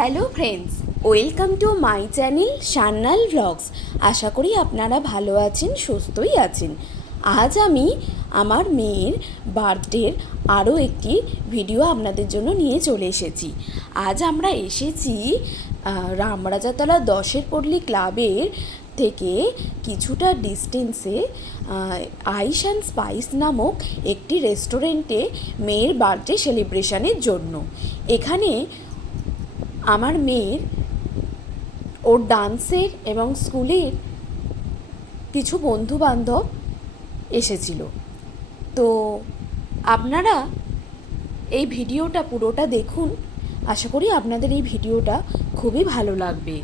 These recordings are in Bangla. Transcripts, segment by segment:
Hello friends, welcome to my channel Sanyal vlogs. আশা করি আপনারা ভালো আছেন, সুস্থই আছেন। আজ আমি আমার মেয়ের বার্থডের আরও একটি ভিডিও আপনাদের জন্য নিয়ে চলে এসেছি। আজ আমরা এসেছি রামরাজাতলা 10-এর পল্লী ক্লাবের থেকে কিছুটা ডিস্টেন্সে আইস অ্যান্ড স্পাইস নামক একটি রেস্টুরেন্টে মেয়ের বার্থডে সেলিব্রেশনের জন্য। এখানে আমার মেয়ের ওর ডান্সের এবং স্কুলের কিছু বন্ধুবান্ধব এসেছিল। তো আপনারা এই ভিডিওটা পুরোটা দেখুন, আশা করি আপনাদের এই ভিডিওটা খুবই ভালো লাগবে।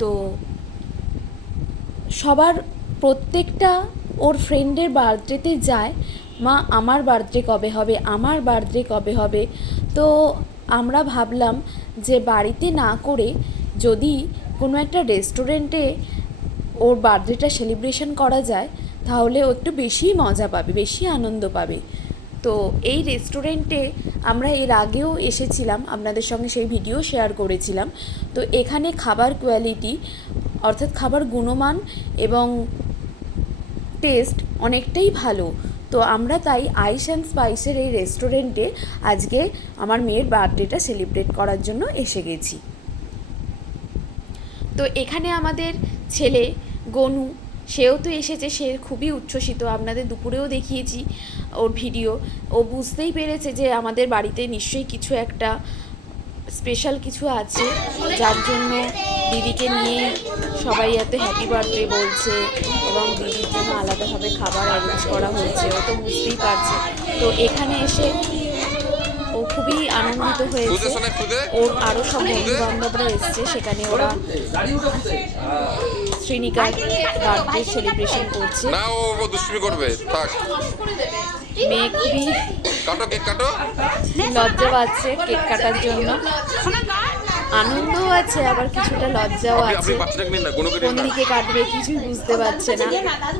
তো সবার প্রত্যেকটা ওর ফ্রেন্ডের বার্থডেতে যায়, মা আমার বার্থডে কবে হবে, আমার বার্থডে কবে হবে। তো আমরা ভাবলাম যে বাড়িতে না করে যদি কোনো একটা রেস্টুরেন্টে ওর বার্থডেটা সেলিব্রেশন করা যায় তাহলে ও একটু বেশি মজা পাবে, বেশি আনন্দ পাবে। তো এই রেস্টুরেন্টে আমরা এর আগেও এসেছিলাম, আপনাদের সঙ্গে সেই ভিডিও শেয়ার করেছিলাম। তো এখানে খাবার কোয়ালিটি অর্থাৎ খাবার গুণমান এবং টেস্ট অনেকটাই ভালো। তো আমরা তাই আইস অ্যান্ড স্পাইসের এই রেস্টুরেন্টে আজকে আমার মেয়ের বার্থডেটা সেলিব্রেট করার জন্য এসে গেছি। তো এখানে আমাদের ছেলে গনু, সেও তো এসেছে, সে খুবই উচ্ছ্বসিত। আপনাদের দুপুরেও দেখিয়েছি ওর ভিডিও। ও বুঝতেই পেরেছে যে আমাদের বাড়িতে নিশ্চয়ই কিছু একটা স্পেশাল কিছু আছে, যার জন্য দিদিকে নিয়ে সবাই এত হ্যাপি বার্থডে বলছে এবং দিদির জন্য আলাদাভাবে খাবার অ্যারেঞ্জ করা হয়েছে। ও তো বুঝতেই পারছে। তো এখানে এসে ও খুবই আনন্দিত হয়েছে। ওর আরও সব বন্ধুবান্ধবরা এসছে, সেখানে ওরা শ্রীনিকার বার্থডে সেলিব্রেশন করছে। মেয়ে খুবই লজ্জা পাচ্ছে কেক কাটার জন্য, আনন্দও আছে আবার কিছুটা লজ্জাও আছে। কোন দিকে কাটবে কিছুই বুঝতে পারছে না।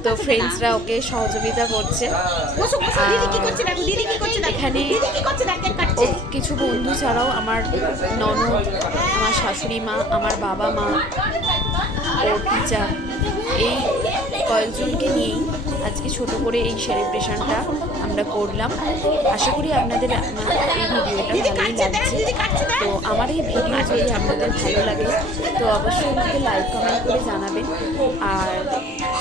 তো ফ্রেন্ডসরা ওকে সহযোগিতা করছে। এখানে কিছু বন্ধু ছাড়াও আমার ননদ, আমার শাশুড়ি মা, আমার বাবা মা, ওর টিচার, এই কয়েকজনকে নিয়েই আজকে ছোট করে এই সেলিব্রেশনটা আমরা করলাম। আশা করি আপনাদের এই ভিডিওটা ভালোই লাগছে। তো আমার এই ভিডিও যদি আপনাদের ভালো লাগে তো অবশ্যই আমাকে লাইক কমেন্ট করে জানাবেন। আর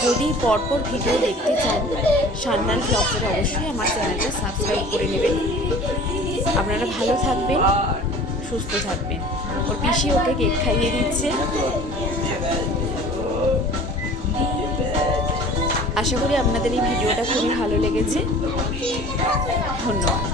যদি পরপর ভিডিও দেখতে চান সান্যাল ভ্লগসের, অবশ্যই আমার চ্যানেলটা সাবস্ক্রাইব করে নেবেন। আপনারা ভালো থাকবেন, সুস্থ থাকবেন। ওর পিসি ওকে কেক খাইয়ে দিচ্ছে। আশা করি আপনাদের এই ভিডিওটা খুবই ভালো লেগেছে। ধন্যবাদ।